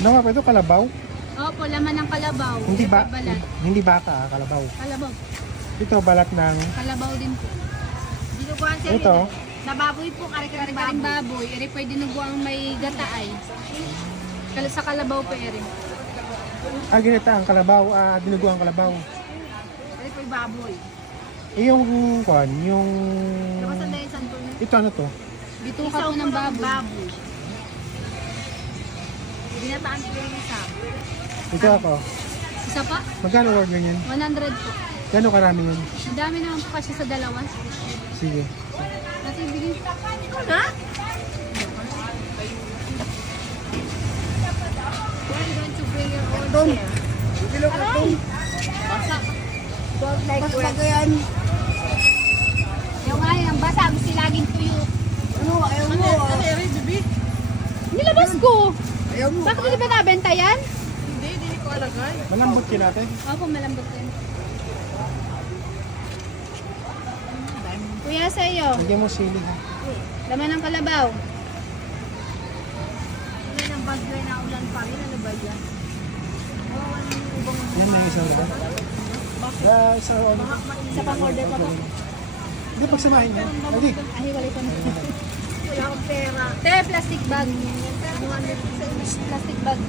Ano nga pa ito? Kalabaw? Opo, laman ng kalabaw. Hindi ba? Balat. Hindi baka, kalabaw. Kalabaw. Ito, balat ng... Kalabaw din po. Dinuguan siya Ito. Na baboy po, kare-kare Karing baboy. baboy. Eri pwede dinuguang may gataay. Sa kalabaw po eri. Ginata ang kalabaw. Dinugo ang kalabaw. Kare po yung baboy. Yung kon, yung... Kapasan na yung santo niya. Ito ano to? Bituka po ng baboy. Ginataan ko yung isa. Ito ako. Isa pa? Magkano order niyan? 100 po. Gano'ng karami yun? Ang dami naman po kasi sa dalawa. Sige. Natin bigyan. Ito na? Why don't you bring your own chair? Aray! Don't like wet. Yung nga yung basa, gusto laging tuyo. Ano? Ayaw mo. Nilabas ko! Ayaw mo. Bakit hindi ba nabenta yan? Hindi ko alagay. Malambot yun natin. Opo, malambot yan. Kuya, sa iyo. Lagyan mo sili ha. Laman ng kalabaw. Ano yung bagyo na ulan pa rin? Ano ba yan? Yan na yung isang lahat. Isa ano. Isa pang order pa po. Hindi, pagsamahin niya. Hindi. Ahiwalay pa na. Wala akong pera. Te, plastic bag. Plastic bag.